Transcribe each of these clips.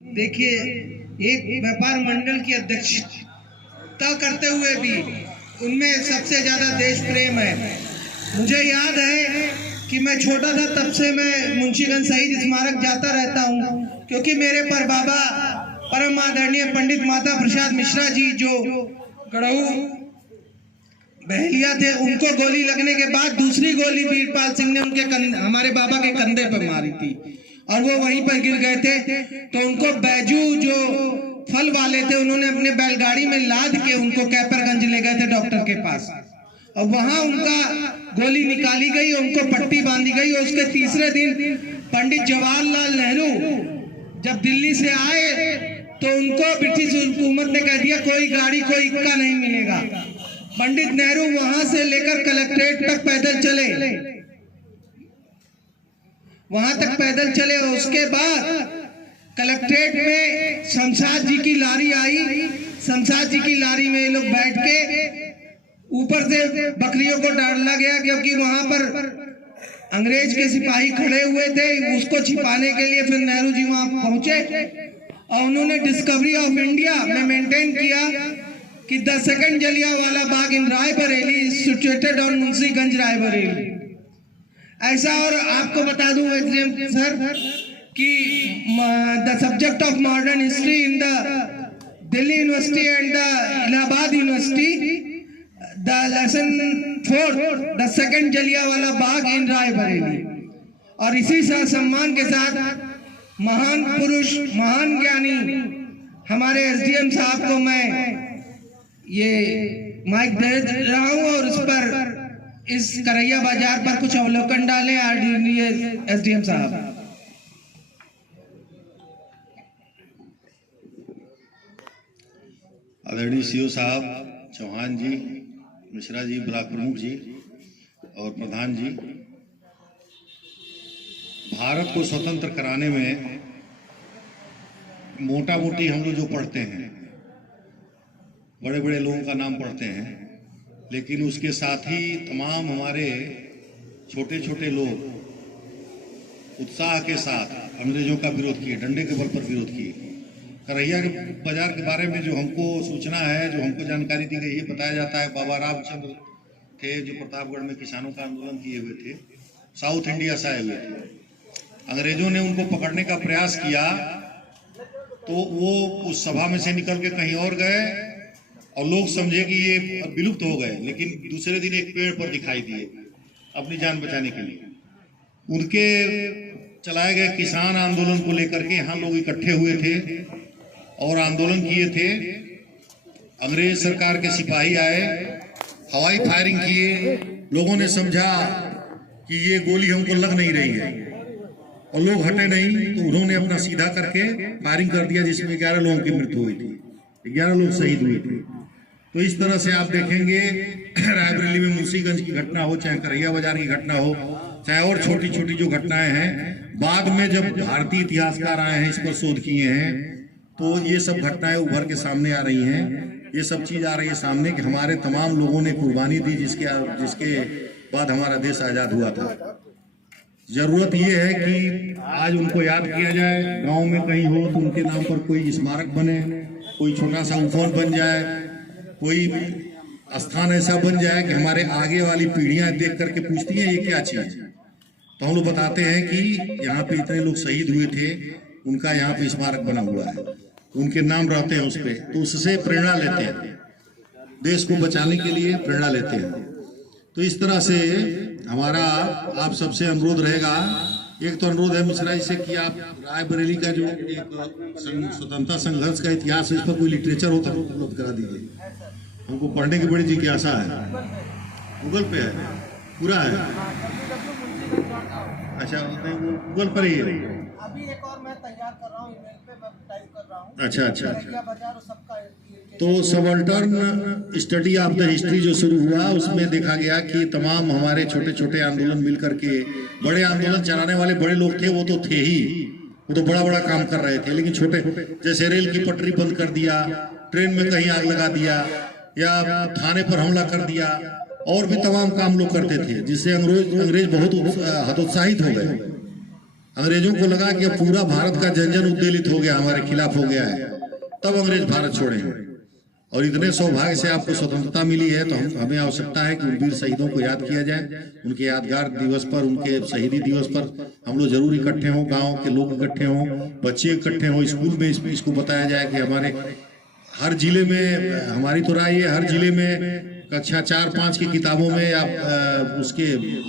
देखिए, एक व्यापार मंडल की अध्यक्षता करते हुए भी उनमें सबसे ज्यादा देश प्रेम है। मुझे याद है कि मैं छोटा था तब से मैं मुंशीगंज शहीद स्मारक जाता रहता हूँ, क्योंकि मेरे पर बाबा परम आदरणीय पंडित माता प्रसाद मिश्रा जी जो गढ़ऊ बहलिया थे, उनको गोली लगने के बाद दूसरी गोली वीरपाल सिंह ने उनके हमारे बाबा के कंधे पर मारी थी और वो वहीं पर गिर गए थे। तो उनको बैजू जो फल वाले थे उन्होंने अपने बैलगाड़ी में लाद के उनको कैपरगंज ले गए थे डॉक्टर के पास, और वहां उनका गोली निकाली गई, उनको पट्टी बांधी गई। और उसके तीसरे दिन पंडित जवाहरलाल नेहरू जब दिल्ली से आए तो उनको ब्रिटिश हुकूमत ने कह दिया कोई गाड़ी कोई इक्का नहीं मिलेगा। पंडित नेहरू वहां से लेकर कलेक्ट्रेट तक पैदल चले, वहां तक पैदल चले। और उसके बाद कलेक्ट्रेट में शमशाद जी की लारी आई। शमशाद जी की लारी में ये लोग बैठ के ऊपर से बकरियों को डाला गया, क्योंकि वहां पर अंग्रेज के सिपाही खड़े हुए थे, उसको छिपाने के लिए। फिर नेहरू जी वहां पहुंचे और उन्होंने डिस्कवरी ऑफ इंडिया में मेंटेन किया कि the second Jallianwala Bagh in Raebareli is situated on Munshiganj Raebareli, ऐसा। और आपको बता दूं सर कि the subject of modern history in the Delhi University and the Allahabad University, the lesson 4 the second Jallianwala Bagh in Raebareli. और इसी सम्मान के साथ महान पुरुष, महान ज्ञानी हमारे एसडीएम साहब को मैं ये माइक दे रहा हूं और उस पर इस करैया बाजार पर कुछ अवलोकन डालें आदरणीय एसडीएम साहब। आदरणीय सीओ साहब, चौहान जी, मिश्रा जी, ब्लॉक प्रमुख जी और प्रधान जी, भारत को स्वतंत्र कराने में मोटा मोटी हम लोग जो पढ़ते हैं, बड़े बड़े लोगों का नाम पढ़ते हैं, लेकिन उसके साथ ही तमाम हमारे छोटे छोटे लोग उत्साह के साथ अंग्रेजों का विरोध किए, डंडे के बल पर विरोध किए। करैया के बाजार के बारे में जो हमको सूचना है, जो हमको जानकारी दी गई है, बताया जाता है बाबा रामचंद्र थे जो प्रतापगढ़ में किसानों का आंदोलन किए हुए थे, साउथ इंडिया से आए हुए थे। अंग्रेजों ने उनको पकड़ने का प्रयास किया तो वो उस सभा में से निकल के कहीं और गए और लोग समझे कि ये विलुप्त हो गए, लेकिन दूसरे दिन एक पेड़ पर दिखाई दिए अपनी जान बचाने के लिए। उनके चलाए गए किसान आंदोलन को लेकर के यहाँ लोग इकट्ठे हुए थे और आंदोलन किए थे। अंग्रेज सरकार के सिपाही आए, हवाई फायरिंग किए। लोगों ने समझा कि ये गोली हमको लग नहीं रही है और लोग हटे नहीं, तो उन्होंने अपना सीधा करके फायरिंग कर दिया, जिसमें 11 लोगों की मृत्यु हुई थी, 11 लोग शहीद हुए थे। तो इस तरह से आप देखेंगे रायबरेली में मुंशीगंज की घटना हो, चाहे करैया बाजार की घटना हो, चाहे और छोटी छोटी जो घटनाएं हैं, बाद में जब भारतीय इतिहासकार आए हैं, इस पर शोध किए हैं, तो ये सब घटनाएं उभर के सामने आ रही हैं। ये सब चीज आ रही है सामने कि हमारे तमाम लोगों ने कुर्बानी दी, जिसके बाद हमारा देश आजाद हुआ था। जरूरत ये है कि आज उनको याद किया जाए, गांव में कहीं हो तो उनके नाम पर कोई स्मारक बने, कोई छोटा सा उफोन बन जाए, कोई स्थान ऐसा बन जाए कि हमारे आगे वाली पीढ़ियां देख करके पूछती हैं ये क्या चीज है। तो हम लोग बताते हैं कि यहाँ पे इतने लोग शहीद हुए थे, उनका यहाँ पे स्मारक बना हुआ है, उनके नाम रहते हैं उस पे, तो उससे प्रेरणा लेते हैं, देश को बचाने के लिए प्रेरणा लेते हैं। तो इस तरह से हमारा आप सबसे अनुरोध रहेगा। एक तो अनुरोध है मिश्रा जी से कि आप रायबरेली का जो एक स्वतंत्रता संघर्ष का इतिहास है, इस पर कोई लिटरेचर हो तो उपलब्ध करा दीजिए, हमको पढ़ने की बड़ी जिज्ञासा है। गूगल पे है, पूरा है? अच्छा, वो गूगल पर ही है। अभी एक और मैं तैयार कर रहा हूँ, ईमेल पे मैं टाइप कर रहा हूँ। अच्छा अच्छा। बाजार सबका तो subaltern study of the history जो शुरू हुआ, उसमें देखा गया कि तमाम हमारे छोटे छोटे आंदोलन मिल करके, बड़े आंदोलन चलाने वाले बड़े लोग थे, वो तो थे ही, वो तो बड़ा बड़ा काम कर रहे थे, लेकिन छोटे, जैसे रेल की पटरी बंद कर दिया, ट्रेन में कहीं आग लगा दिया, या थाने पर हमला कर दिया, और भी तमाम काम लोग करते थे, जिससे अंग्रेज बहुत हतोत्साहित हो गए। अंग्रेजों को लगा कि अब पूरा भारत का जन जन उद्वेलित हो गया, हमारे खिलाफ हो गया है, तब अंग्रेज भारत छोड़ेंगे। और इतने सौभाग्य से आपको स्वतंत्रता मिली है, तो हमें आवश्यकता है कि उन वीर शहीदों को याद किया जाए। उनके यादगार दिवस पर, उनके शहीदी दिवस पर हम लोग जरूर इकट्ठे हों, गांव के लोग इकट्ठे हों, बच्चे इकट्ठे हों, स्कूल में इसको बताया जाए कि हमारे हर जिले में, हमारी तो राय है, हर जिले में कक्षा 4-5 की किताबों में या उसके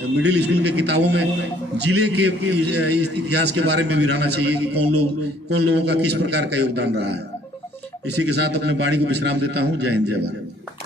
मिडिल स्कूल के किताबों में जिले के इतिहास के बारे में भी रहना चाहिए कि कौन लोगों का किस प्रकार का योगदान रहा है। इसी के साथ अपने वाणी को विश्राम देता हूँ। जय हिंद, जय भारत।